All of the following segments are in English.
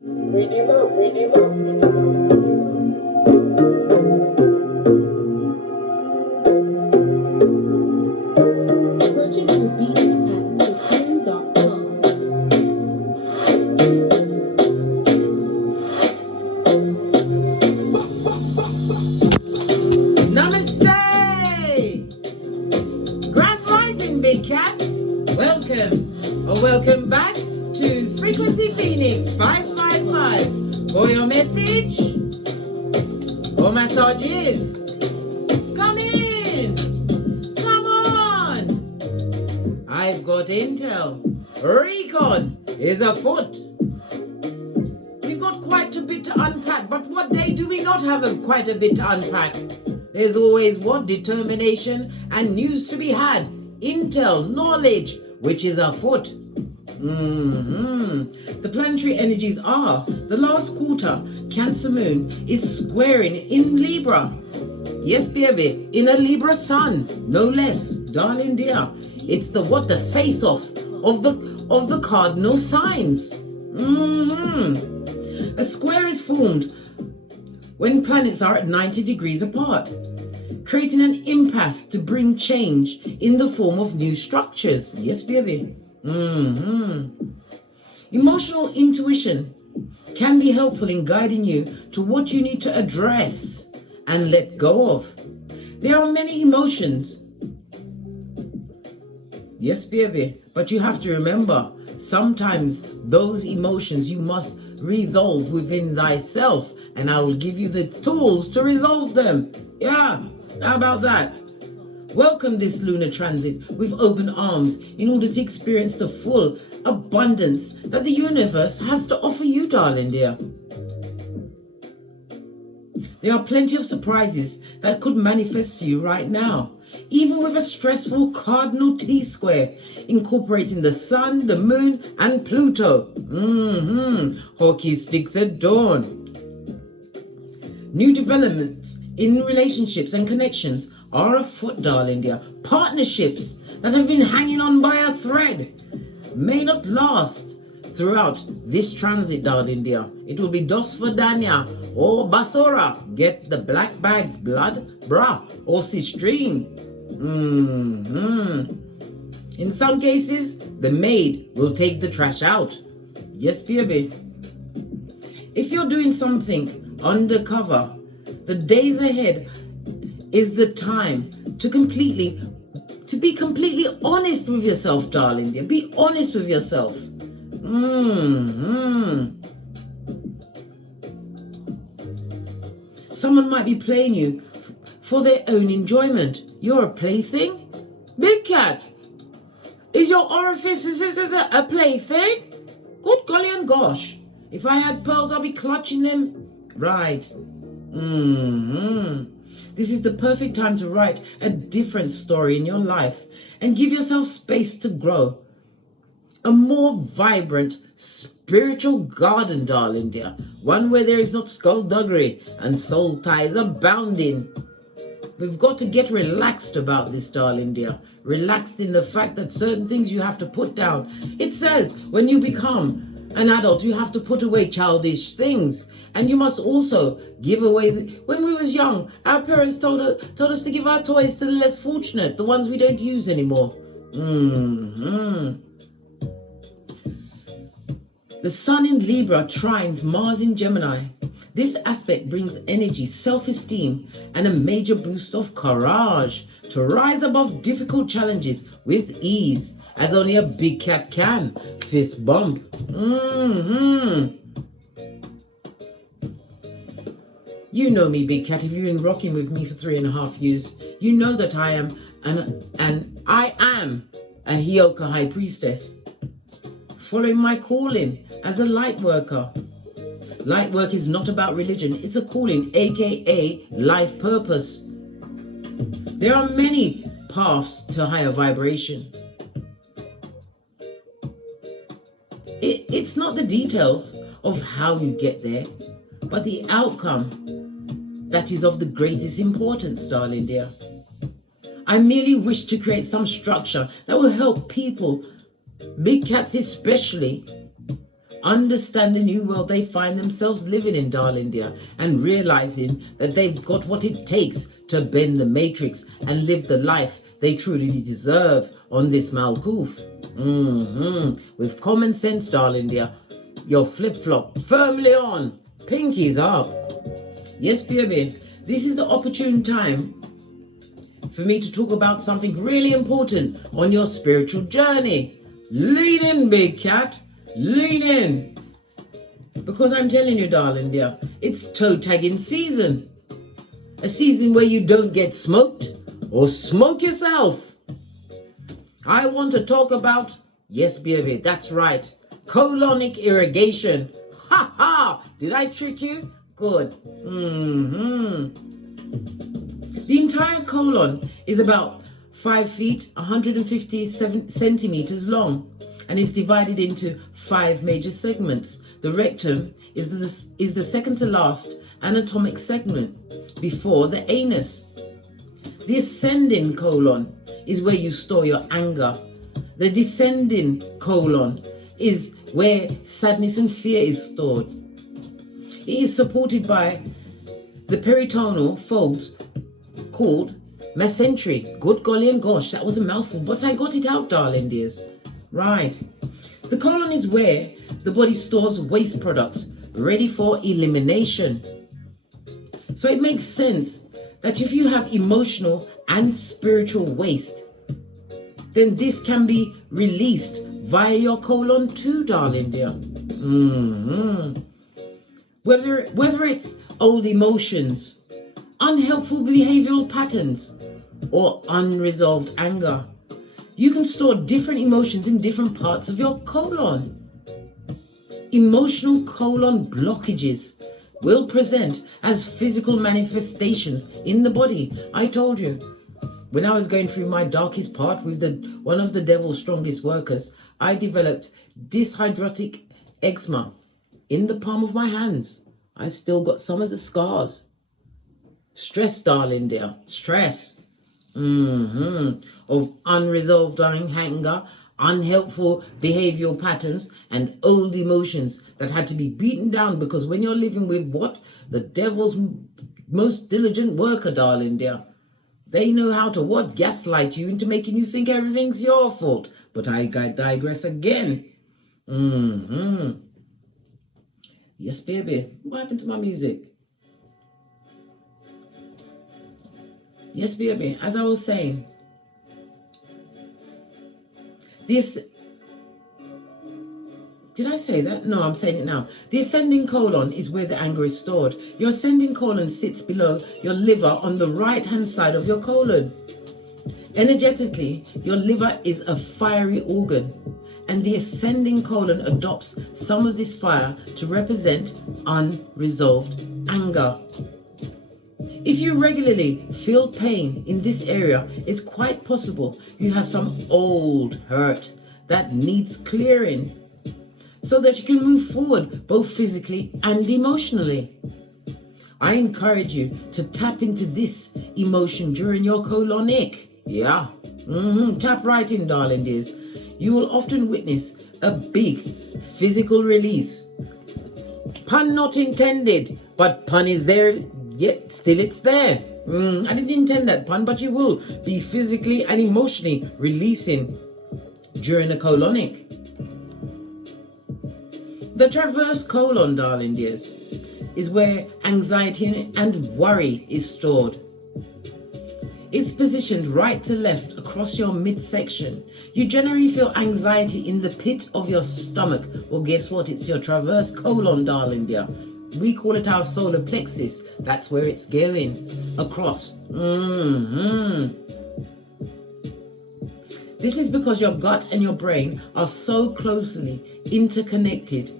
Purchase your beats at supreme.com. Namaste! Grand Rising, Big Cat. Welcome back to Frequency Phoenix 555. For your message or messages, come in. Come on. I've got intel. Recon is afoot. We've got quite a bit to unpack, but what day do we not have quite a bit to unpack? There's always what? Determination and news to be had. Intel, knowledge, which is afoot. The planetary energies are the last quarter. Cancer moon is squaring in Libra. Yes, baby, in a Libra sun, no less, darling dear. It's the face off of the cardinal signs. A square is formed when planets are at 90 degrees apart, creating an impasse to bring change in the form of new structures. Yes, baby. Emotional intuition can be helpful in guiding you to what you need to address and let go of. There are many emotions. Yes, baby. But you have to remember, sometimes those emotions you must resolve within thyself, and I will give you the tools to resolve them. Yeah, how about that? Welcome this lunar transit with open arms in order to experience the full abundance that the universe has to offer you, darling dear. There are plenty of surprises that could manifest for you right now, even with a stressful cardinal T-square incorporating the sun, the moon, and Pluto. Hockey sticks at dawn. New developments in relationships and connections are afoot, darling dear. Partnerships that have been hanging on by a thread may not last throughout this transit, darling dear. It will be dos for Danya or Basora. Get the black bags, blood, bra, or sistream. In some cases, the maid will take the trash out. Yes, baby. If you're doing something undercover, the days ahead is the time to be completely honest with yourself, darling dear. Be honest with yourself. Someone might be playing you for their own enjoyment. You're a plaything? Big Cat, is your orifice a plaything? Good golly and gosh. If I had pearls, I'd be clutching them. Right. This is the perfect time to write a different story in your life and give yourself space to grow. A more vibrant spiritual garden, darling dear. One where there is not skullduggery and soul ties abounding. We've got to get relaxed about this, darling dear. Relaxed in the fact that certain things you have to put down. It says when you become an adult, you have to put away childish things. And you must also give away. When we was young, our parents told us to give our toys to the less fortunate, the ones we don't use anymore. The sun in Libra trines Mars in Gemini. This aspect brings energy, self-esteem, and a major boost of courage to rise above difficult challenges with ease, as only a big cat can. Fist bump. You know me, Big Cat. If you've been rocking with me for 3.5 years, you know that I am a Hioka High Priestess, following my calling as a light worker. Light work is not about religion. It's a calling, aka life purpose. There are many paths to higher vibration. It's not the details of how you get there, but the outcome that is of the greatest importance, darling dear. I merely wish to create some structure that will help people, big cats especially, understand the new world they find themselves living in, darling dear, and realizing that they've got what it takes to bend the matrix and live the life they truly deserve on this Malkuth. With common sense, darling dear, your flip-flop firmly on, pinkies up. Yes, baby, this is the opportune time for me to talk about something really important on your spiritual journey. Lean in, big cat. Lean in. Because I'm telling you, darling dear, it's toe tagging season. A season where you don't get smoked or smoke yourself. I want to talk about, yes, baby, that's right, colonic irrigation. Ha ha! Did I trick you? Good. The entire colon is about 5 feet, 150 centimeters long, and is divided into 5 major segments. The rectum is the second to last anatomic segment before the anus. The ascending colon is where you store your anger. The descending colon is where sadness and fear is stored. It is supported by the peritoneal folds called mesentery. Good golly and gosh, that was a mouthful, but I got it out, darling dears. Right. The colon is where the body stores waste products ready for elimination. So it makes sense that if you have emotional and spiritual waste, then this can be released via your colon too, darling dear. Whether it's old emotions, unhelpful behavioral patterns, or unresolved anger, you can store different emotions in different parts of your colon. Emotional colon blockages will present as physical manifestations in the body. I told you, when I was going through my darkest part with one of the devil's strongest workers, I developed dyshydrotic eczema in the palm of my hands. I've still got some of the scars. Stress, darling dear, stress. Of unresolved anger, unhelpful behavioral patterns, and old emotions that had to be beaten down, because when you're living with what? The devil's most diligent worker, darling dear. They know how to what? Gaslight you into making you think everything's your fault. But I digress again. Yes, baby. What happened to my music? Yes, baby. As I was saying, did I say that? No, I'm saying it now. The ascending colon is where the anger is stored. Your ascending colon sits below your liver on the right-hand side of your colon. Energetically, your liver is a fiery organ, and the ascending colon adopts some of this fire to represent unresolved anger. If you regularly feel pain in this area, it's quite possible you have some old hurt that needs clearing so that you can move forward both physically and emotionally. I encourage you to tap into this emotion during your colonic. Yeah. Tap right in, darling dears. You will often witness a big physical release. Pun not intended, but pun is there. Yet still it's there. I didn't intend that pun, but you will be physically and emotionally releasing during the colonic. The transverse colon, darling dears, is where anxiety and worry is stored. It's positioned right to left across your midsection. You generally feel anxiety in the pit of your stomach. Well, guess what? It's your transverse colon, darling dear. We call it our solar plexus. That's where it's going across. This is because your gut and your brain are so closely interconnected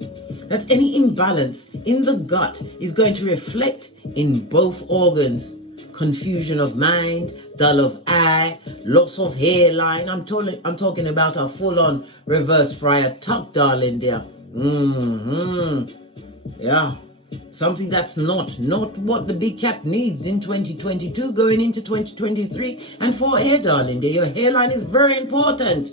that any imbalance in the gut is going to reflect in both organs. Confusion of mind, dull of eye, loss of hairline. I'm talking about a full-on reverse friar tuck, darling dear. Yeah. Something that's not what the big cat needs in 2022 going into 2023. And for hair, darling dear, your hairline is very important.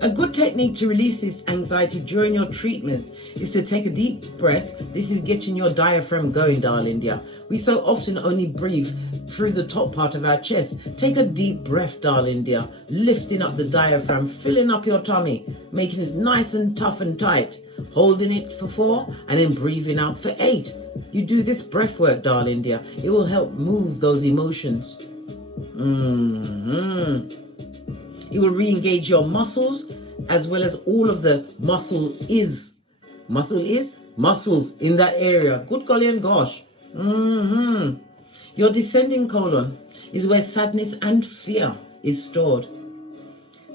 A good technique to release this anxiety during your treatment is to take a deep breath. This is getting your diaphragm going, darling dear. We so often only breathe through the top part of our chest. Take a deep breath, darling dear, lifting up the diaphragm, filling up your tummy, making it nice and tough and tight, holding it for 4 and then breathing out for 8. You do this breath work, darling dear. It will help move those emotions. It will re-engage your muscles as well as all of the muscles in that area. Good golly and gosh. Your descending colon is where sadness and fear is stored.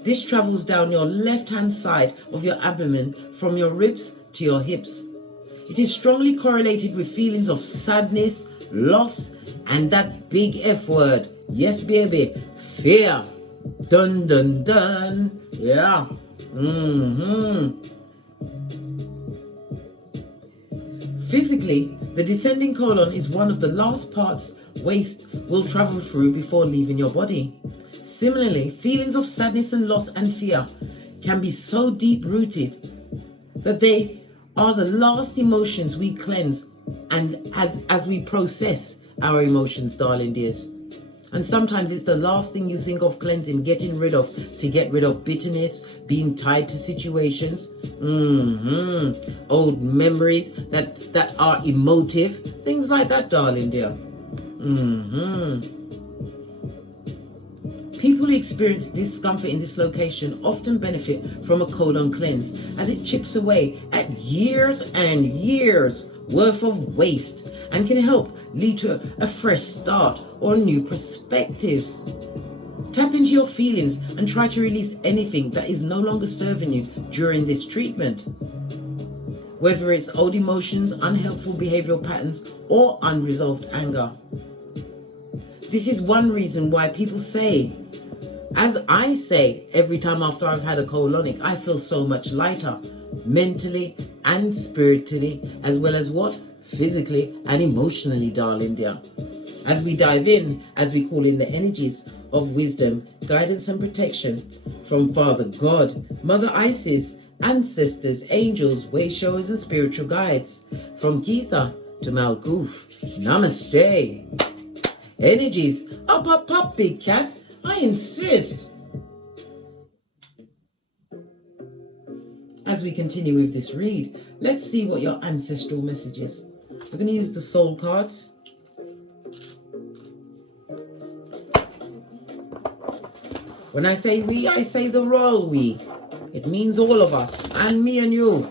This travels down your left-hand side of your abdomen from your ribs to your hips. It is strongly correlated with feelings of sadness, loss, and that big F word. Yes, baby, fear. Dun, dun, dun. Yeah. Physically, the descending colon is one of the last parts waste will travel through before leaving your body. Similarly, feelings of sadness and loss and fear can be so deep-rooted that they are the last emotions we cleanse and as we process our emotions, darling dears. And sometimes it's the last thing you think of cleansing, getting rid of, to get rid of bitterness, being tied to situations, old memories that are emotive, things like that, darling dear. People who experience discomfort in this location often benefit from a colon cleanse, as it chips away at years and years worth of waste and can help lead to a fresh start or new perspectives. Tap into your feelings and try to release anything that is no longer serving you during this treatment. Whether it's old emotions, unhelpful behavioral patterns, or unresolved anger. This is one reason why people say, as I say every time after I've had a colonic, I feel so much lighter, mentally and spiritually, as well as what? Physically and emotionally, darling dear. As we dive in, as we call in the energies of wisdom, guidance and protection from Father God, Mother Isis, ancestors, angels, way showers and spiritual guides, from Geetha to Malkuth. Namaste. Energies, up, big cat, I insist. As we continue with this read, let's see what your ancestral message is. We're going to use the soul cards. When I say we, I say the royal we. It means all of us, and me and you.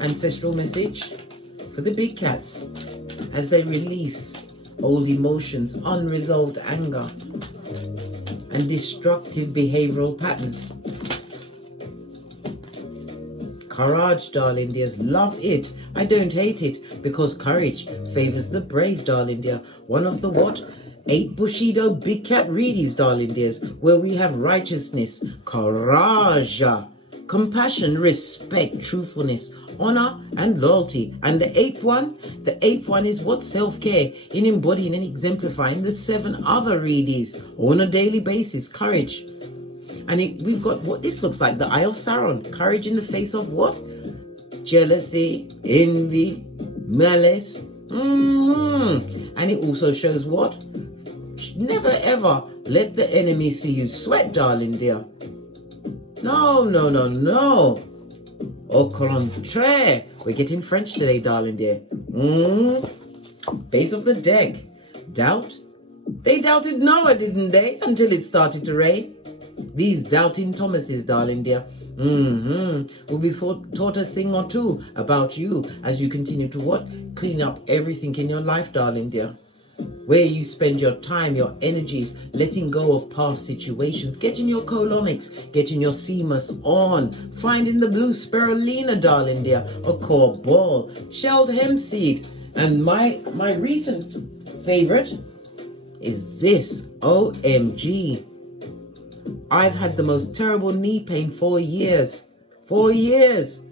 Ancestral message for the big cats as they release old emotions, unresolved anger, and destructive behavioral patterns. Courage, darling dears, love it. I don't hate it, because courage favors the brave, darling dear. One of the what? 8 Bushido big cat readies, darling dears, where we have righteousness, courage, compassion, respect, truthfulness, honor, and loyalty. And the eighth one is what? Self-care, in embodying and exemplifying the 7 other readies on a daily basis. Courage. And we've got what this looks like, the Eye of Sauron. Courage in the face of what? Jealousy, envy, malice. And it also shows what? Never ever let the enemy see you sweat, darling dear. No. Au contraire. We're getting French today, darling dear. Base of the deck. Doubt. They doubted Noah, didn't they? Until it started to rain. These doubting Thomases, darling dear, will be taught a thing or two about you as you continue to what? Clean up everything in your life, darling dear. Where you spend your time, your energies, letting go of past situations, getting your colonics, getting your CMUS on, finding the blue spirulina, darling dear, a core ball, shelled hemp seed. And my recent favorite is this. OMG. I've had the most terrible knee pain for years. 4 years.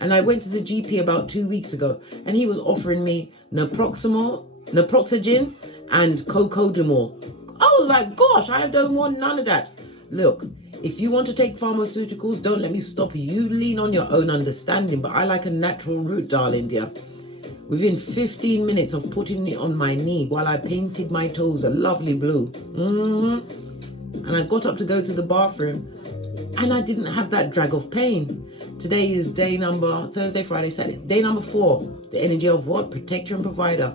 And I went to the GP about 2 weeks ago, and he was offering me naproxen and cocodamol. I was like, gosh, I don't want none of that. Look, if you want to take pharmaceuticals, don't let me stop you. You lean on your own understanding, but I like a natural route, darling dear. Within 15 minutes of putting it on my knee while I painted my toes a lovely blue. And I got up to go to the bathroom and I didn't have that drag of pain. Today is day number, Thursday, Friday, Saturday, day number 4. The energy of what? Protector and provider.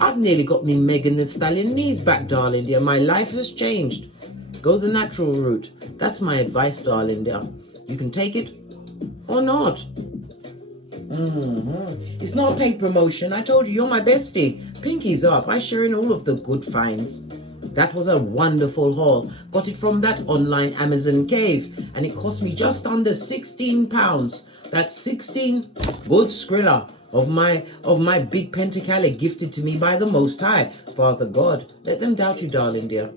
I've nearly got me Megan Thee Stallion knees back, darling dear. My life has changed. Go the natural route. That's my advice, darling dear. You can take it or not. It's not a paid promotion. I told you, you're my bestie. Pinky's up. I share in all of the good finds. That was a wonderful haul. Got it from that online Amazon cave. And it cost me just under £16. That's 16 good skrilla of my big pentacale gifted to me by the Most High. Father God, let them doubt you, darling dear.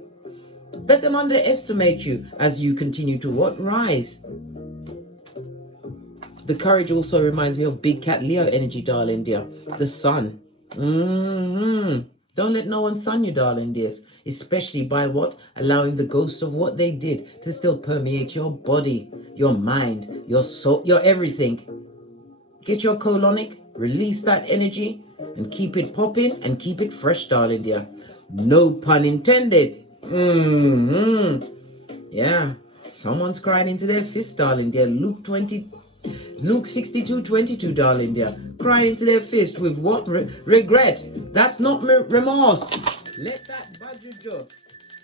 Let them underestimate you as you continue to what? Rise. The courage also reminds me of Big Cat Leo energy, darling dear. The sun. Don't let no one sun you, darling dears. Especially by what? Allowing the ghost of what they did to still permeate your body, your mind, your soul, your everything. Get your colonic, release that energy, and keep it popping and keep it fresh, darling dear. No pun intended. Yeah. Someone's crying into their fist, darling dear. Luke 62:22, darling dear. Crying into their fist with what? Regret. That's not remorse. Let that budget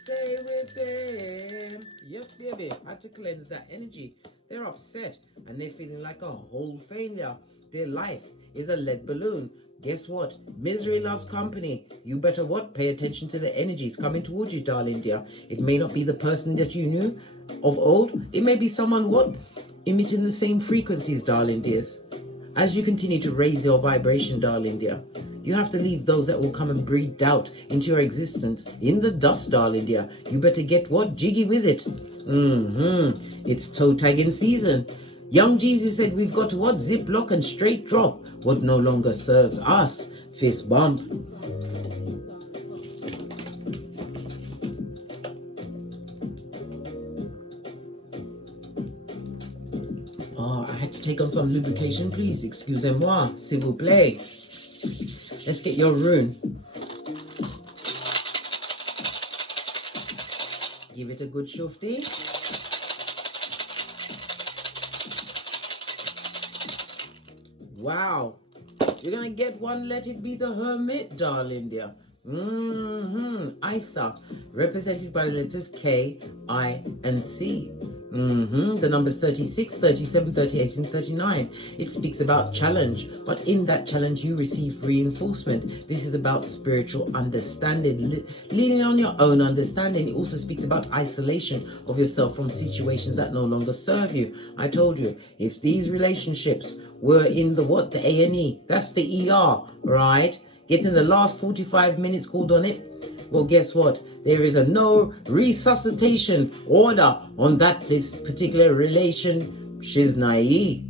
stay with them. Yes, baby. I had to cleanse that energy. They're upset and they're feeling like a whole failure. Their life is a lead balloon. Guess what? Misery loves company. You better what? Pay attention to the energies coming towards you, darling dear. It may not be the person that you knew of old. It may be someone what? Emitting the same frequencies, darling dears. As you continue to raise your vibration, darling dear, you have to leave those that will come and breed doubt into your existence in the dust, darling dear. You better get what? Jiggy with it. It's toe tagging season. Young Jesus said we've got to what? Zip lock and straight drop what no longer serves us. Fist bump. I had to take on some lubrication, please. Excusez-moi, s'il vous plaît. Let's get your rune. Give it a good shufty. Wow. You're going to get one. Let it be the Hermit, darling dear. Isa, represented by the letters K, I, and C. The numbers 36, 37, 38, and 39. It speaks about challenge, but in that challenge you receive reinforcement. This is about spiritual understanding, leaning on your own understanding. It also speaks about isolation of yourself from situations that no longer serve you. I told you, if these relationships were in the what? The A&E. That's the ER, right? Getting the last 45 minutes called on it. Well, guess what? There is a no resuscitation order on that particular relation. Shiznai.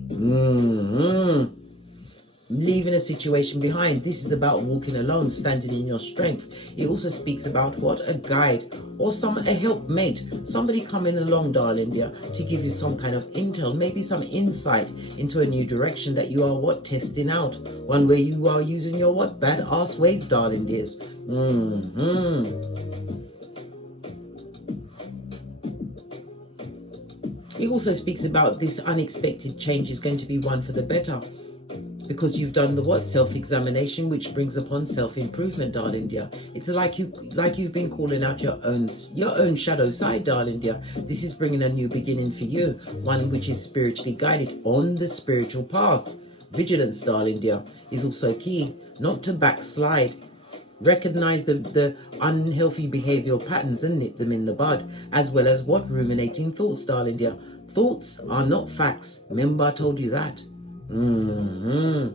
Leaving a situation behind. This is about walking alone, standing in your strength. It also speaks about what? A guide or a helpmate. Somebody coming along, darling dear, to give you some kind of intel, maybe some insight into a new direction that you are what? Testing out. One where you are using your what? Badass ways, darling dears. It also speaks about this unexpected change is going to be one for the better. Because you've done the what? Self-examination, which brings upon self-improvement, darling dear. It's like you've been calling out your own shadow side, darling dear. This is bringing a new beginning for you, one which is spiritually guided on the spiritual path. Vigilance, darling dear, is also key, not to backslide. Recognize the unhealthy behavioral patterns and nip them in the bud, as well as what? Ruminating thoughts, darling dear. Thoughts are not facts. Remember I told you that. And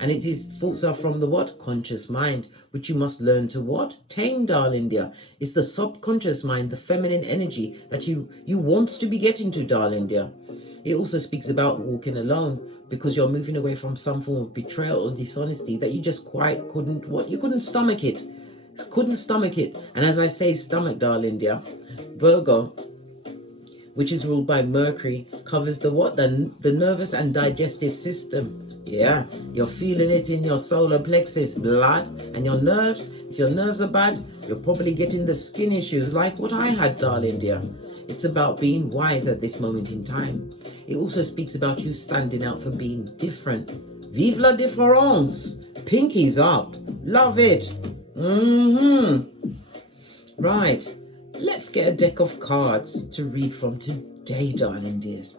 it is thoughts are from the what? Conscious mind, which you must learn to what? Tame, darling dear. It's the subconscious mind, the feminine energy that you want to be getting to, darling dear. It also speaks about walking alone because you're moving away from some form of betrayal or dishonesty that you just quite couldn't stomach it. couldn't stomach it. And as I say stomach, darling dear, Virgo, which is ruled by Mercury, covers the what? The nervous and digestive system. Yeah, you're feeling it in your solar plexus, blood, and your nerves. If your nerves are bad, you're probably getting the skin issues like what I had, darling dear. It's about being wise at this moment in time. It also speaks about you standing out for being different. Vive la différence. Pinkies up. Love it. Right. Let's get a deck of cards to read from today, darling dears.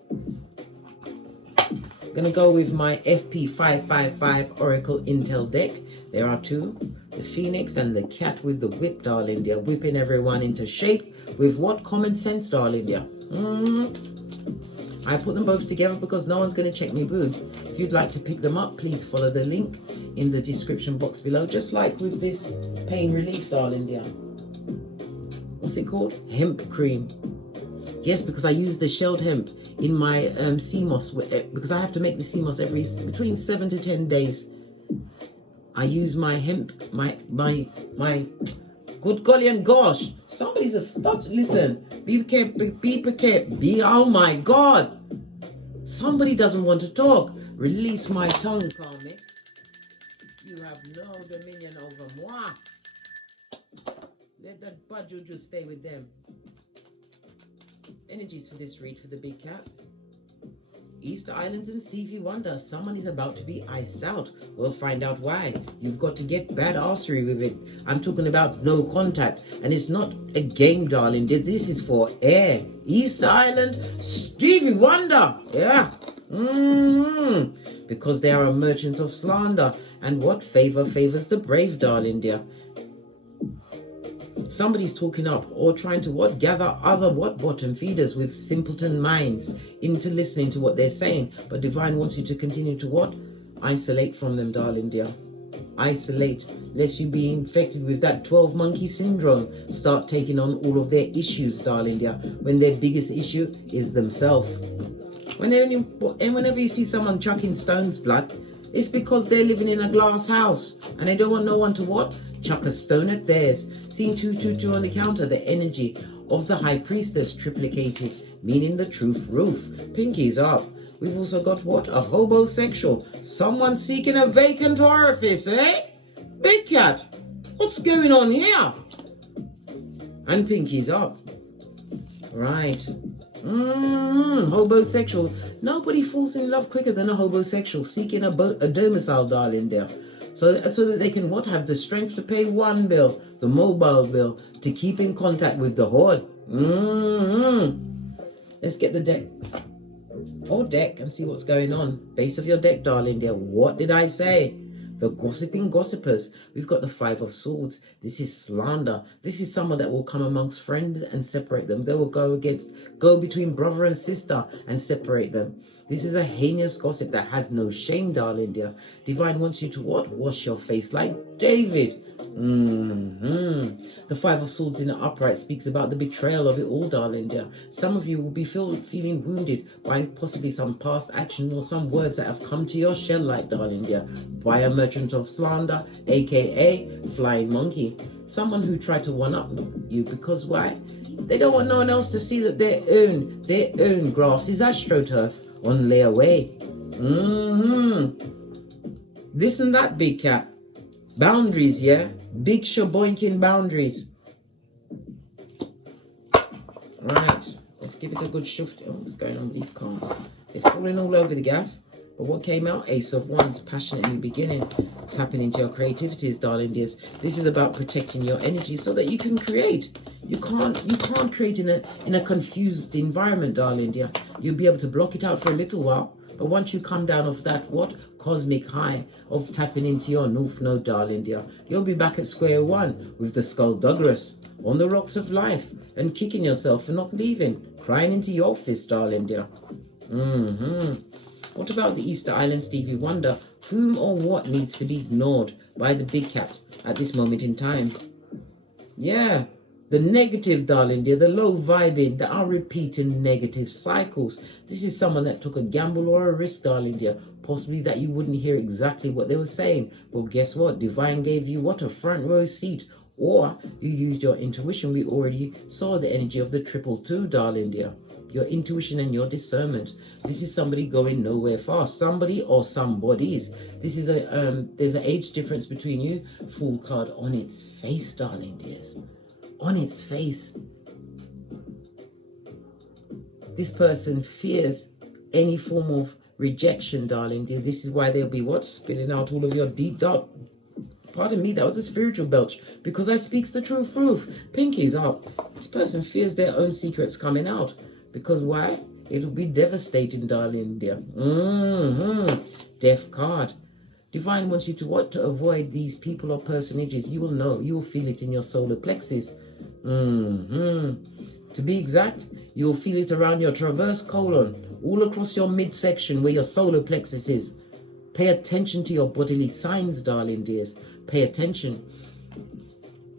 I'm going to go with my FP555 Oracle Intel deck. There are two. The Phoenix and the Cat with the whip, darling dear. Whipping everyone into shape with what? Common sense, darling dear. I put them both together because no one's going to check me boob. If you'd like to pick them up, please follow the link in the description box below. Just like with this pain relief, darling dear. What's it called? Hemp cream. Yes, because I use the shelled hemp in my CMOS, because I have to make the CMOS between 7 to 10 days. I use my hemp, my good golly and gosh, somebody's a stud. Listen, be prepared, oh my God. Somebody doesn't want to talk. Release my tongue, Carmen. You have no dominion over moi. Let that bad juju stay with them. Energies for this read for the big cat. Easter Islands and Stevie Wonder. Someone is about to be iced out. We'll find out why. You've got to get bad arsery with it. I'm talking about no contact. And it's not a game, darling. This is for air. Easter Island, Stevie Wonder. Yeah. Because they are a merchant of slander. And what favors the brave, darling dear. Somebody's talking up or trying to what? Gather other what? Bottom feeders with simpleton minds into listening to what they're saying. But divine wants you to continue to what? Isolate from them, darling dear. Isolate, lest you be infected with that 12 monkey syndrome. Start taking on all of their issues, darling dear, when their biggest issue is themselves. Whenever you see someone chucking stones, blood, it's because they're living in a glass house and they don't want no one to what? Chuck a stone at theirs. Seeing 222 on the counter, the energy of the high priestess triplicated, meaning the truth roof. Pinkies up. We've also got what? A hobosexual. Someone seeking a vacant orifice, eh? Big cat, what's going on here? And pinkies up. Right. Hobosexual. Nobody falls in love quicker than a hobosexual seeking a domicile, darling dear. So that they can what? Have the strength to pay one bill, the mobile bill, to keep in contact with the horde. Let's get the decks. Or deck and see what's going on. Base of your deck, darling dear. What did I say? The gossiping gossipers. We've got the Five of Swords. This is slander. This is someone that will come amongst friends and separate them. They will go between brother and sister and separate them. This is a heinous gossip that has no shame, darling dear. Divine wants you to what? Wash your face like David. The Five of Swords in the upright speaks about the betrayal of it all, darling dear. Some of you will be feeling wounded by possibly some past action or some words that have come to your shell light, darling dear, by a merchant of slander, aka flying monkey. Someone who tried to one-up you because why? They don't want no one else to see that their own grass is astroturf on layaway. This and that, big cat. Boundaries, yeah? Big shaboinking boundaries. Right, let's give it a good shift. Oh, what's going on with these cards? They're falling all over the gaff. But what came out? Ace of Wands, passionately beginning. Tapping into your creativities, darling dears. This is about protecting your energy so that you can create. You can't create in a confused environment, darling dear. You'll be able to block it out for a little while. But once you come down off that, what? Cosmic high of tapping into your North Node, darling dear, you'll be back at square one with the Skullduggeress on the rocks of life and kicking yourself for not leaving, crying into your fist, darling dear. What about the Easter Island Stevie Wonder? Whom or what needs to be ignored by the big cat at this moment in time? Yeah. The negative, darling dear, the low vibing, that are repeating negative cycles. This is someone that took a gamble or a risk, darling dear. Possibly that you wouldn't hear exactly what they were saying. Well, guess what? Divine gave you what? A front row seat Or you used your intuition. We already saw the energy of the 222, darling dear. Your intuition and your discernment. This is somebody going nowhere fast. Somebody or somebodies. This is there's an age difference between you. Fool card on its face, darling dears. On its face. This person fears any form of rejection, darling dear. This is why they'll be what? Spilling out all of your deep dark. Pardon me, that was a spiritual belch. Because I speaks the truth. Pinkies up. This person fears their own secrets coming out. Because why? It'll be devastating, darling dear. Death card. Divine wants you to what? To avoid these people or personages. You will know. You will feel it in your solar plexus. To be exact, you will feel it around your transverse colon, all across your midsection where your solar plexus is. Pay attention to your bodily signs, darling dears. Pay attention.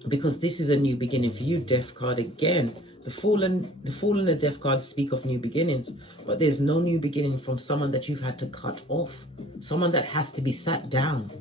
Because this is a new beginning for you, Death card again. The Fool and the Death card speak of new beginnings, but there's no new beginning from someone that you've had to cut off. Someone that has to be sat down.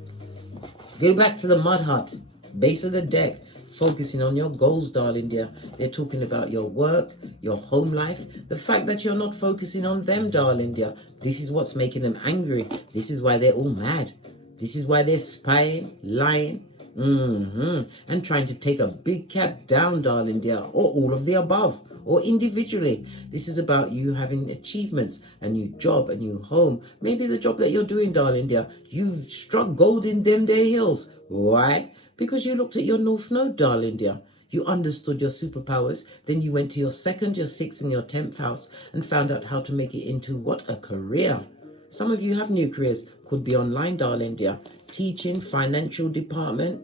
Go back to the mud hut, base of the deck, focusing on your goals, darling dear. They're talking about your work, your home life, the fact that you're not focusing on them, darling dear. This is what's making them angry. This is why they're all mad. This is why they're spying, lying, and trying to take a big cat down, darling dear, or all of the above, or individually. This is about you having achievements, a new job, a new home. Maybe the job that you're doing, darling dear, you've struck gold in them there hills. Why? Because you looked at your north node, darling dear. You understood your superpowers. Then you went to your 2nd, your 6th, and your 10th house and found out how to make it into what? A career. Some of you have new careers. Could be online, darling dear. Teaching, financial department,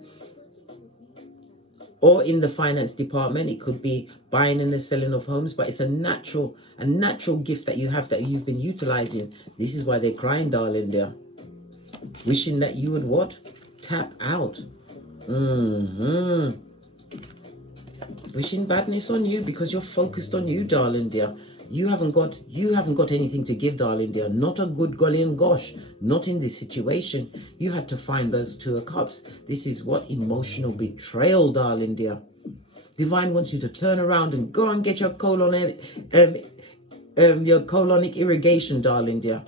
or in the finance department. It could be buying and the selling of homes, but it's a natural gift that you have that you've been utilizing. This is why they're crying, darling dear. Wishing that you would what? Tap out. Wishing badness on you because you're focused on you, darling dear. You haven't got anything to give, darling dear. Not a good golly and gosh. Not in this situation. You had to find those 2 of cups. This is what? Emotional betrayal, darling dear. Divine wants you to turn around and go and get your colonic irrigation, darling dear.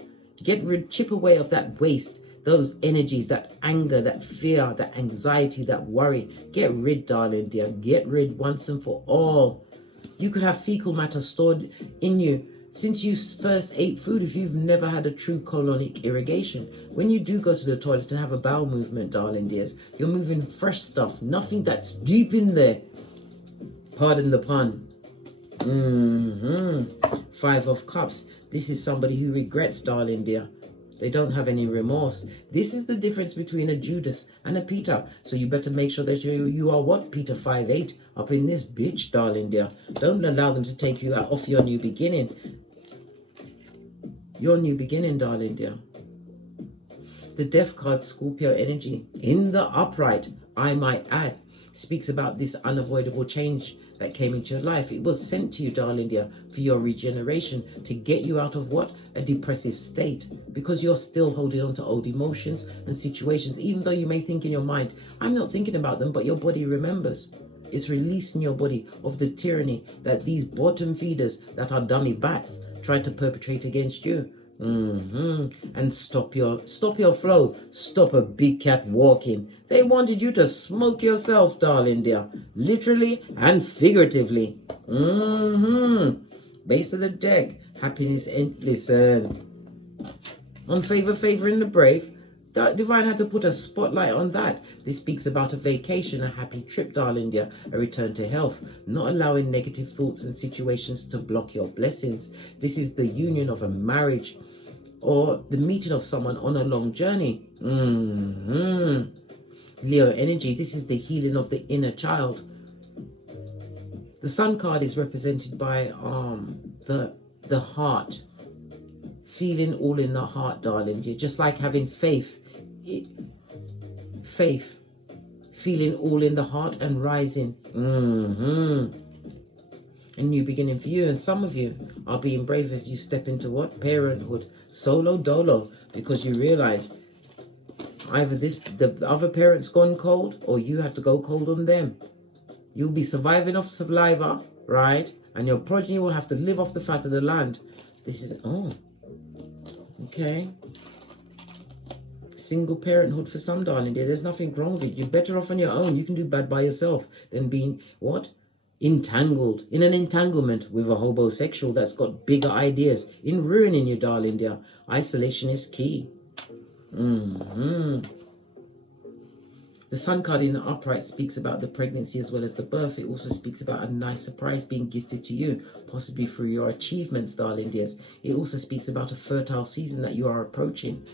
Chip away of that waste, those energies, that anger, that fear, that anxiety, that worry. Get rid, darling dear. Get rid once and for all. You could have fecal matter stored in you since you first ate food if you've never had a true colonic irrigation. When you do go to the toilet and have a bowel movement, darling dears, you're moving fresh stuff, nothing that's deep in there. Pardon the pun. 5 of Cups. This is somebody who regrets, darling dear. They don't have any remorse. This is the difference between a Judas and a Peter. So you better make sure that you are what? Peter 5'8", up in this bitch, darling dear. Don't allow them to take you out off your new beginning. Your new beginning, darling dear. The Death card, Scorpio energy, in the upright, I might add, speaks about this unavoidable change that came into your life. It was sent to you, darling dear, for your regeneration, to get you out of what? A depressive state, because you're still holding on to old emotions and situations, even though you may think in your mind, I'm not thinking about them, but your body remembers. It's releasing your body of the tyranny that these bottom feeders that are dummy bats try to perpetrate against you. And stop your flow. Stop a big cat walking. They wanted you to smoke yourself, darling dear, literally and figuratively. Base of the deck, happiness and listen. On favoring the brave, Divine had to put a spotlight on that. This speaks about a vacation, a happy trip, darling dear, a return to health, not allowing negative thoughts and situations to block your blessings. This is the union of a marriage or the meeting of someone on a long journey. Leo energy, this is the healing of the inner child. The Sun card is represented by the heart. Feeling all in the heart, darling dear. Just like having faith. Feeling all in the heart and rising. A new beginning for you. And some of you are being brave as you step into what? Parenthood. Solo dolo. Because you realize either the other parent's gone cold or you had to go cold on them. You'll be surviving off saliva, right? And your progeny will have to live off the fat of the land. This is, oh, okay. Single parenthood for some, darling dear. There's nothing wrong with it. You're better off on your own. You can do bad by yourself than being, what? Entangled in an entanglement with a homosexual that's got bigger ideas in ruining you, darling dear. Isolation is key. The Sun card in the upright speaks about the pregnancy as well as the birth. It also speaks about a nice surprise being gifted to you, possibly through your achievements, darling dears. It also speaks about a fertile season that you are approaching.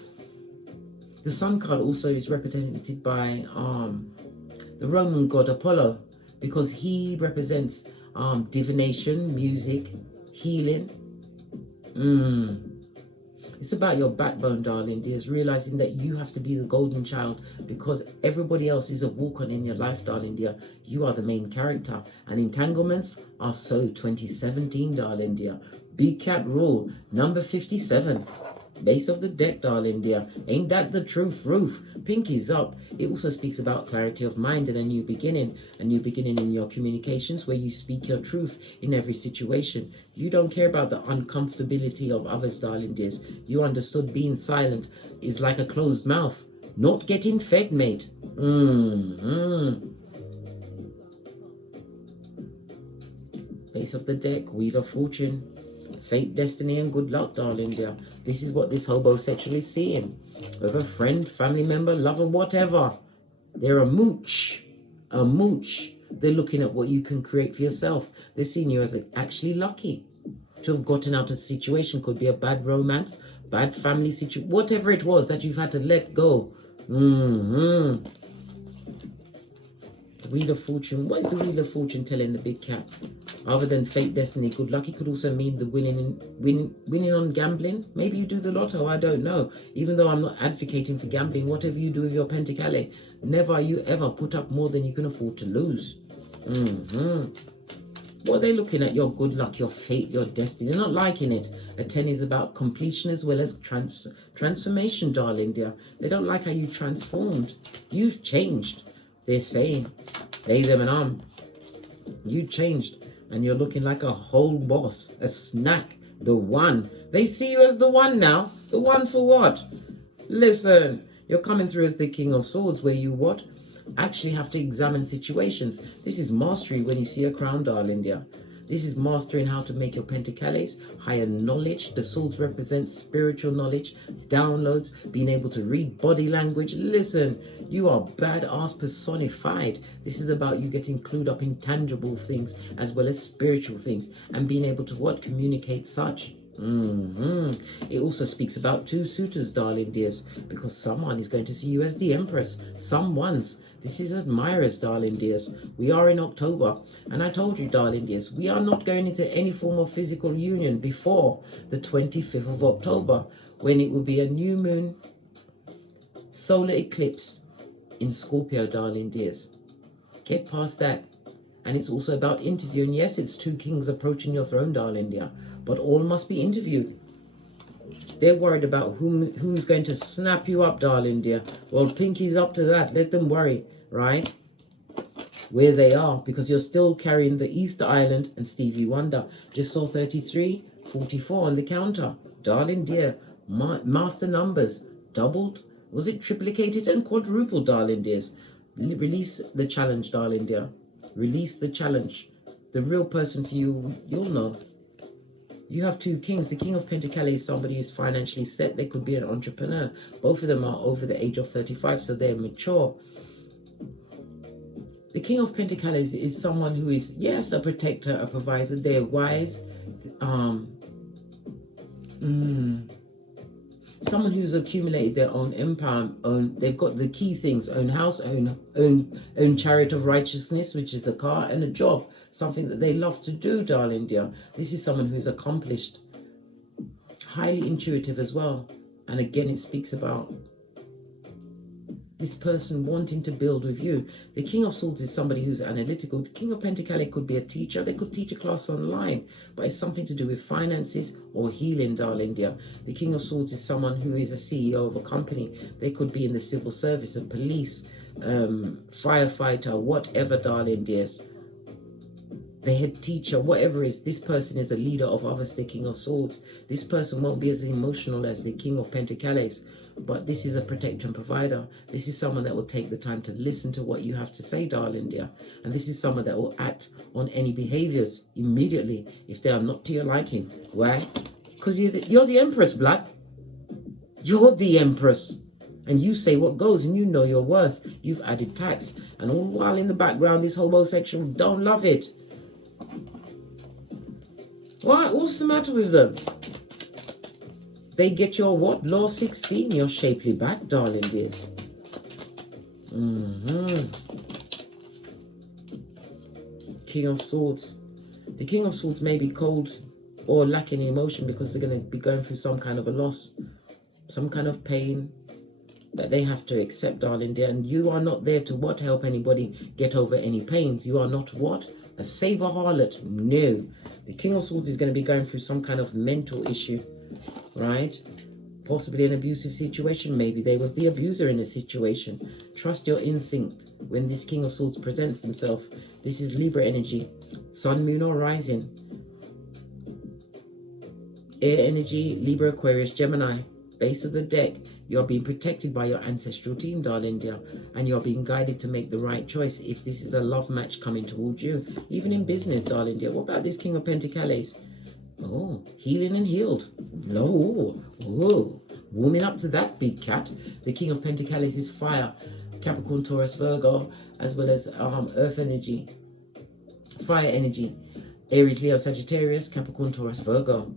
The Sun card also is represented by the Roman god Apollo, because he represents divination, music, healing. It's about your backbone, darling dears, realizing that you have to be the golden child because everybody else is a walk-on in your life, darling dear. You are the main character, and entanglements are so 2017, darling dear. Big cat rule, number 57. Base of the deck, darling dear. Ain't that the truth, roof? Pinkies up. It also speaks about clarity of mind and a new beginning in your communications where you speak your truth in every situation. You don't care about the uncomfortability of others, darling dears. You understood being silent is like a closed mouth. Not getting fed, mate. Base of the deck, Wheel of Fortune. Fate, destiny, and good luck, darling dear. This is what this homosexual is seeing. With a friend, family member, lover, whatever. They're a mooch. A mooch. They're looking at what you can create for yourself. They're seeing you as actually lucky to have gotten out of a situation. Could be a bad romance, bad family situation, whatever it was that you've had to let go. The Wheel of Fortune. What is the Wheel of Fortune telling the big cat? Other than fate, destiny, good luck, it could also mean the winning on gambling. Maybe you do the lotto, I don't know. Even though I'm not advocating for gambling, whatever you do with your Pentacale, never you ever put up more than you can afford to lose. What are they looking at? Your good luck, your fate, your destiny. They're not liking it. A 10 is about completion as well as transformation, darling dear. They don't like how you transformed. You've changed. They're saying, they, them, and you changed. And you're looking like a whole boss, a snack, the one. They see you as the one now. The one for what? Listen, you're coming through as the King of Swords, where you what? Actually have to examine situations. This is mastery when you see a crown, darling dear. This is mastering how to make your pentacles, higher knowledge. The swords represent spiritual knowledge, downloads, being able to read body language. Listen, you are badass personified. This is about you getting clued up in tangible things as well as spiritual things and being able to what? Communicate such. It also speaks about two suitors, darling dears, because someone is going to see you as the Empress. Someone's. This is admirers, darling dears. We are in October, and I told you, darling dears, we are not going into any form of physical union before the 25th of October, when it will be a new moon solar eclipse in Scorpio, darling dears. Get past that. And it's also about interviewing. Yes, it's two kings approaching your throne, darling dear, but all must be interviewed. They're worried about who's going to snap you up, darling dear. Well, Pinky's up to that. Let them worry, right? Where they are, because you're still carrying the Easter Island and Stevie Wonder. Just saw 33, 44 on the counter. Darling dear, master numbers. Doubled. Was it triplicated and quadrupled, darling dears? Release the challenge, darling dear. Release the challenge. The real person for you, you'll know. You have two kings. The King of Pentacles is somebody who's financially set. They could be an entrepreneur. Both of them are over the age of 35, so they're mature. The King of Pentacles is someone who is, yes, a protector, a provider. They're wise. Someone who's accumulated their own empire, they've got the key things: own house, own chariot of righteousness, which is a car, and a job, something that they love to do, darling dear. This is someone who's accomplished, highly intuitive as well. And again, it speaks about this person wanting to build with you. The King of Swords is somebody who's analytical. The King of Pentacles could be a teacher. They could teach a class online, but it's something to do with finances or healing, darling dear. The King of Swords is someone who is a CEO of a company. They could be in the civil service, a police, firefighter, whatever, darling dears. the head teacher, whatever it is, this person is a leader of others, the King of Swords. This person won't be as emotional as the King of Pentacles, but this is a protector and provider. This is someone that will take the time to listen to what you have to say, darling dear. And this is someone that will act on any behaviors immediately if they are not to your liking. Why? Because you're the Empress, blood. You're the Empress. And you say what goes, and you know your worth. You've added tax. And all the while in the background, this homosexual don't love it. What? What's the matter with them? They get your what? Law 16, your shapely back, darling dears. King of Swords. The King of Swords may be cold or lacking emotion because they're going to be going through some kind of a loss, some kind of pain that they have to accept, darling dear. And you are not there to what? Help anybody get over any pains. You are not what? A saver harlot. No. The King of Swords is going to be going through some kind of mental issue, right? Possibly an abusive situation. Maybe they was the abuser in a situation. Trust your instinct when this King of Swords presents himself. This is Libra energy. Sun, Moon, or Rising. Air energy, Libra, Aquarius, Gemini. Base of the deck. You're being protected by your ancestral team, darling dear. And you're being guided to make the right choice if this is a love match coming towards you. Even in business, darling dear. What about this King of Pentacles? Oh, healing and healed. Oh, warming up to that, big cat. The King of Pentacles is fire. Capricorn, Taurus, Virgo, as well as earth energy, fire energy. Aries, Leo, Sagittarius, Capricorn, Taurus, Virgo.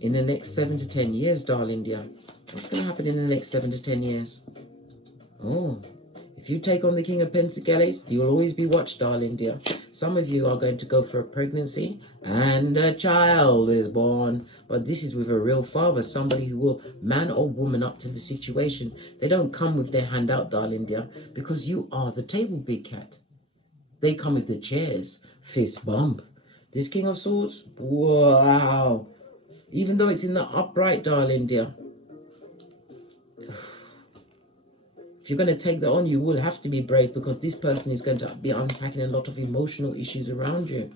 In the next 7 to 10 years, darling dear. What's going to happen in the next 7 to 10 years? Oh, if you take on the King of Pentacles, you'll always be watched, darling dear. Some of you are going to go for a pregnancy and a child is born. But this is with a real father, somebody who will man or woman up to the situation. They don't come with their hand out, darling dear, because you are the table, big cat. They come with the chairs, fist bump. This King of Swords, wow. Even though it's in the upright, darling dear. If you're going to take that on, you will have to be brave because this person is going to be unpacking a lot of emotional issues around you.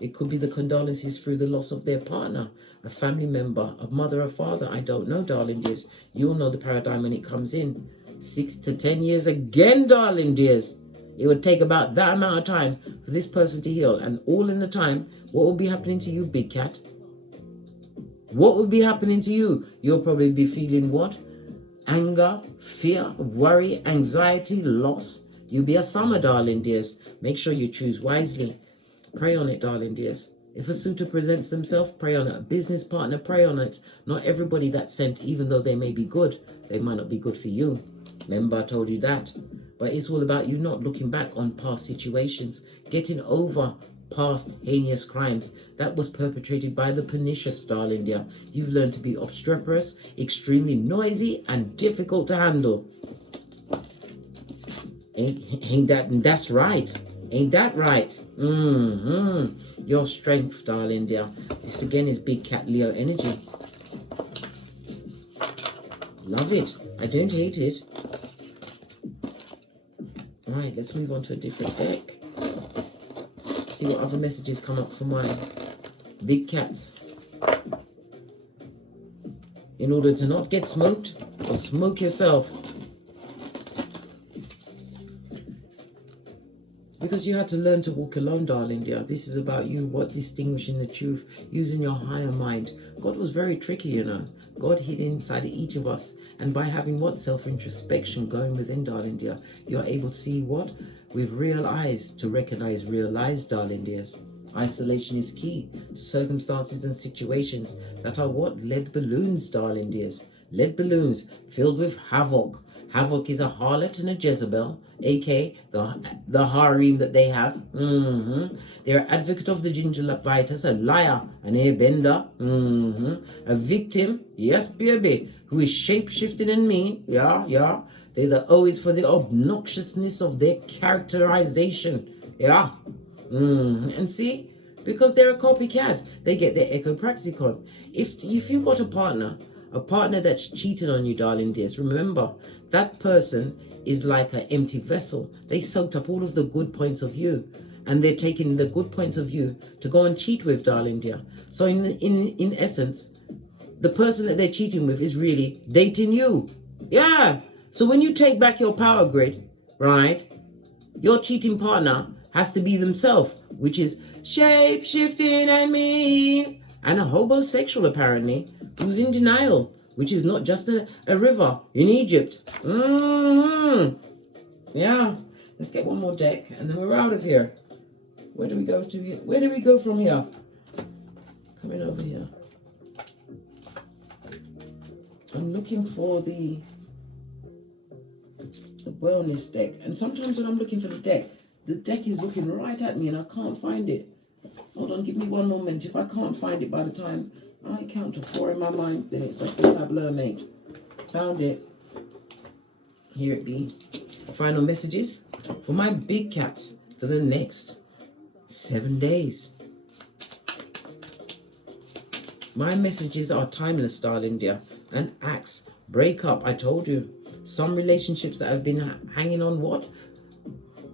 It could be the condolences through the loss of their partner, a family member, a mother or father. I don't know, darling dears. You'll know the paradigm when it comes in. 6 to 10 years again, darling dears. It would take about that amount of time for this person to heal. And all in the time, what will be happening to you, big cat? What will be happening to you? You'll probably be feeling what? Anger, fear, worry, anxiety, loss. You'll be a thumber, darling dears. Make sure you choose wisely. Pray on it, darling dears. If a suitor presents themselves, pray on it. A business partner, pray on it. Not everybody that's sent, even though they may be good, they might not be good for you. Remember, I told you that. But it's all about you not looking back on past situations, getting over past heinous crimes that was perpetrated by the pernicious, darling dear. You've learned to be obstreperous, extremely noisy, and difficult to handle. Ain't that's right? Ain't that right? Your strength, darling dear. This again is big cat Leo energy. Love it. I don't hate it. Alright, let's move on to a different deck. See what other messages come up for my big cats. In order to not get smoked or smoke yourself. Because you had to learn to walk alone, darling dear. This is about you, what distinguishing the truth, using your higher mind. God was very tricky, you know. God hid inside each of us. And by having what? Self-introspection going within, darling dear, you're able to see what? With real eyes, to recognize real lies, darling dears. Isolation is key to circumstances and situations that are what? Lead balloons, darling dears. Lead balloons filled with havoc. Havoc is a harlot and a Jezebel, aka the harem that they have. They're advocate of the gingivitis, a liar, an airbender, a victim, yes baby, who is shape-shifting and mean, yeah. They're the always for the obnoxiousness of their characterization, yeah. And see, because they're a copycat, they get their echo praxicon. If you've got a partner that's cheating on you, darling dears, remember, that person is like an empty vessel. They soaked up all of the good points of you. and they're taking the good points of view to go and cheat with, darling dear. So in essence, the person that they're cheating with is really dating you. Yeah. So when you take back your power grid, right, your cheating partner has to be themselves, which is shape-shifting and mean, and a homosexual apparently, who's in denial, which is not just a river in Egypt. Yeah. Let's get one more deck, and then we're out of here. Where do we go to? Where do we go from here? Coming over here. I'm looking for the wellness deck, and sometimes when I'm looking for the deck is looking right at me and I can't find it. Hold on, give me one moment. If I can't find it by the time I count to 4 in my mind, then it's off the tableau, mate. Found it. Here it be. Final messages for my big cats for the next 7 days. My messages are timeless, darling dear. And acts, break up. I told you. Some relationships that have been hanging on what?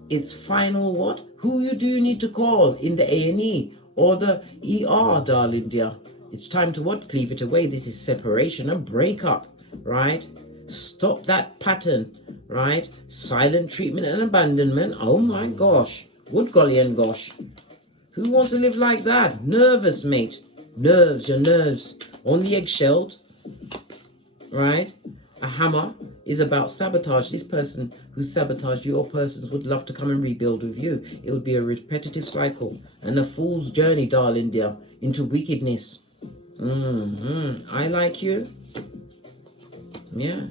It's final what? Who do you need to call in the A&E or the ER, darling dear? It's time to what? Cleave it away. This is separation and break up, right? Stop that pattern, right? Silent treatment and abandonment. Oh my gosh. Good golly and gosh. Who wants to live like that? Nervous, mate. Nerves, your nerves. On the eggshell, right? A hammer is about sabotage. This person who sabotaged you or persons would love to come and rebuild with you. It would be a repetitive cycle and a fool's journey, darling dear, into wickedness. I like you. Yeah.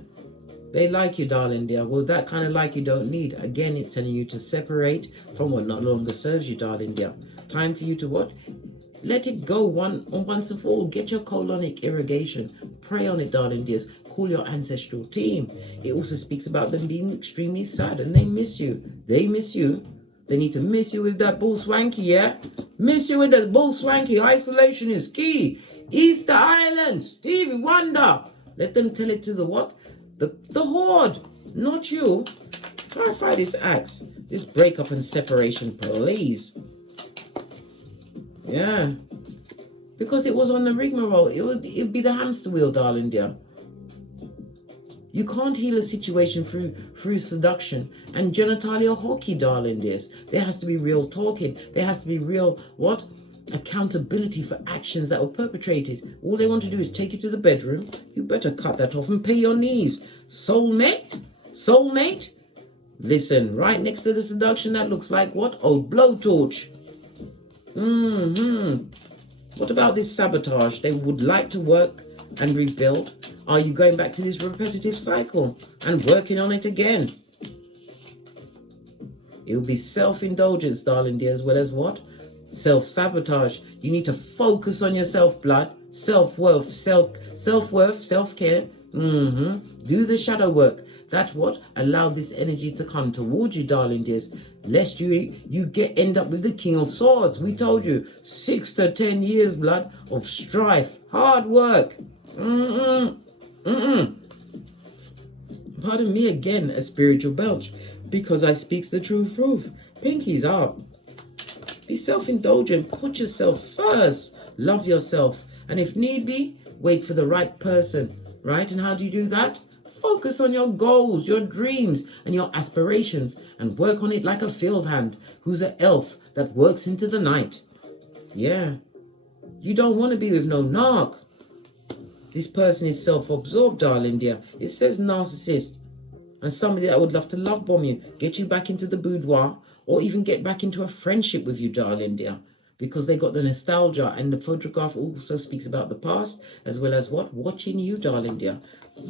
They like you, darling dear. Well, that kind of like you don't need. Again, it's telling you to separate from what no longer serves you, darling dear. Time for you to what? Let it go once and for all. Get your colonic irrigation. Pray on it, darling dears. Call your ancestral team. It also speaks about them being extremely sad and they miss you. They miss you. They need to miss you with that bull swanky, yeah? Miss you with that bull swanky. Isolation is key. Easter Island. Stevie Wonder. Let them tell it to the what? The horde. Not you. Clarify this axe. This breakup and separation, please. Yeah. Because it was on the rigmarole. It'd be the hamster wheel, darling dear. You can't heal a situation through seduction and genitalia hockey, darling dears. There has to be real talking. There has to be real, what? Accountability for actions that were perpetrated. All they want to do is take you to the bedroom. You better cut that off and pay your knees. Soulmate? Soulmate? Listen, right next to the seduction, that looks like what? Old blowtorch. What about this sabotage? They would like to work and rebuild. Are you going back to this repetitive cycle and working on it again? It will be self-indulgence, darling dear, as well as what? Self-sabotage. You need to focus on yourself, blood. Self-worth, self-worth, self-care. Do the shadow work. That's what allowed this energy to come towards you, darling dears. Lest you end up with the King of Swords. We told you 6 to 10 years, blood, of strife, hard work. Pardon me again, a spiritual belch, because I speaks the true truth. Pinkies up. Be self-indulgent. Put yourself first. Love yourself. And if need be, wait for the right person. Right? And how do you do that? Focus on your goals, your dreams, and your aspirations, and work on it like a field hand who's an elf that works into the night. Yeah. You don't want to be with no narc. This person is self-absorbed, darling dear. It says narcissist. And somebody that would love to love bomb you, get you back into the boudoir, or even get back into a friendship with you, darling dear. Because they got the nostalgia, and the photograph also speaks about the past, as well as what? Watching you, darling dear.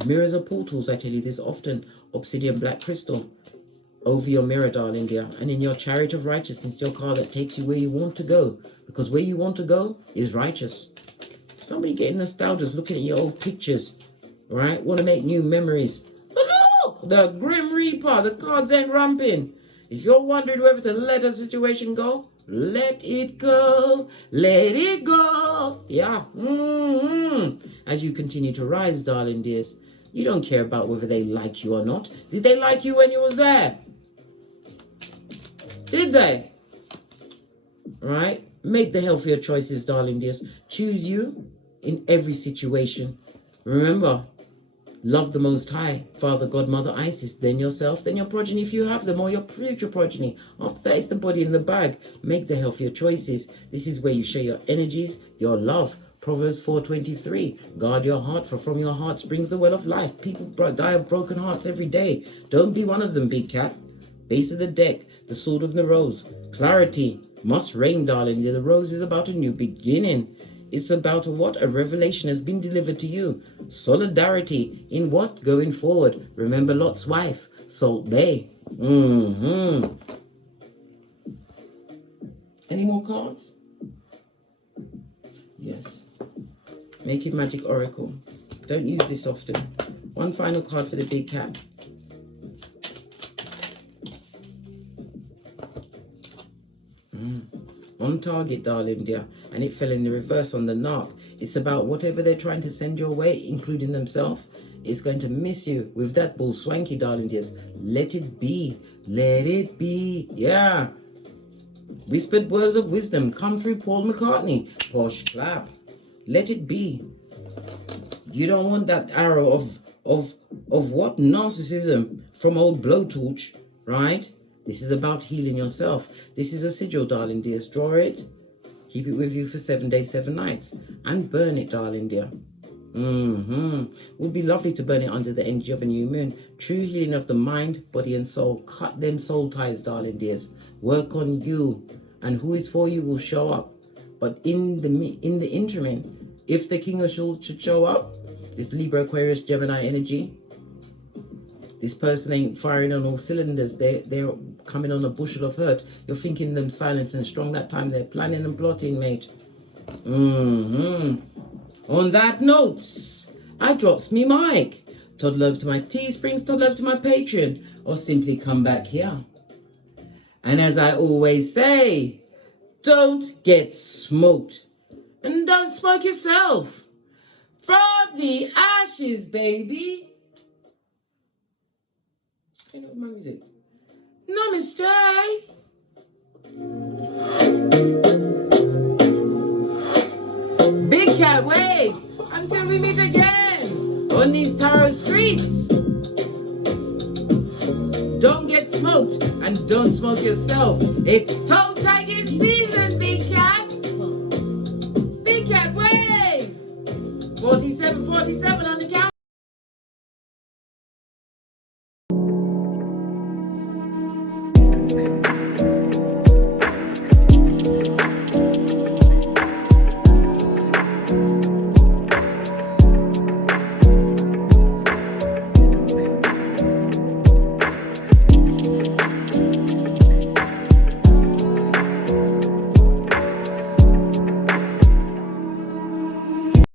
Mirrors are portals, I tell you this often. Obsidian black crystal over your mirror, darling dear. And in your chariot of righteousness, your car that takes you where you want to go. Because where you want to go is righteous. Somebody getting nostalgia, looking at your old pictures, right? Want to make new memories. But look, the Grim Reaper, the cards ain't ramping. If you're wondering whether to let a situation go, let it go. Let it go. Yeah. As you continue to rise, darling dears, you don't care about whether they like you or not. Did they like you when you was there? Did they? right? Make the healthier choices, darling dears. Choose you in every situation. Remember, love the Most High, Father, God, Mother, Isis, then yourself, then your progeny if you have them, or your future progeny. After that, it's the body in the bag. Make the healthier choices. This is where you share your energies, your love. Proverbs 4:23. Guard your heart, for from your heart springs the well of life. People die of broken hearts every day. Don't be one of them, big cat. Base of the deck, the sword of the rose. Clarity must reign, darling. The rose is about a new beginning. It's about what? A revelation has been delivered to you. Solidarity in what? Going forward. Remember Lot's wife, Salt Bay. Any more cards? Yes. Make it Magic Oracle. Don't use this often. One final card for the big cat. On target, darling dear, and it fell in the reverse on the narc. It's about whatever they're trying to send your way, including themselves, is going to miss you with that bull swanky, darling dears. Let it be. Let it be. Yeah. Whispered words of wisdom come through Paul McCartney. Posh clap. Let it be. You don't want that arrow of what? Narcissism from old blowtorch, right? This is about healing yourself. This is a sigil, darling dears. Draw it. Keep it with you for 7 days, 7 nights. And burn it, darling dear. Would be lovely to burn it under the energy of a new moon. True healing of the mind, body and soul. Cut them soul ties, darling dears. Work on you. And who is for you will show up. But in the interim, if the king of Shul should show up, this Libra, Aquarius, Gemini energy, this person ain't firing on all cylinders. They're coming on a bushel of hurt. You're thinking them silent and strong. That time they're planning and plotting, mate. On that note, I drops me mic. Toddle over to my Teesprings, toddle over to my Patreon, or simply come back here. And as I always say, don't get smoked. And don't smoke yourself. From the ashes, baby. Turn up my music. Namaste. Big cat wave. Until we meet again on these tarot streets. Don't get smoked and don't smoke yourself. It's toe tagging season, big cat. Big cat wave. 47, 47 on the count.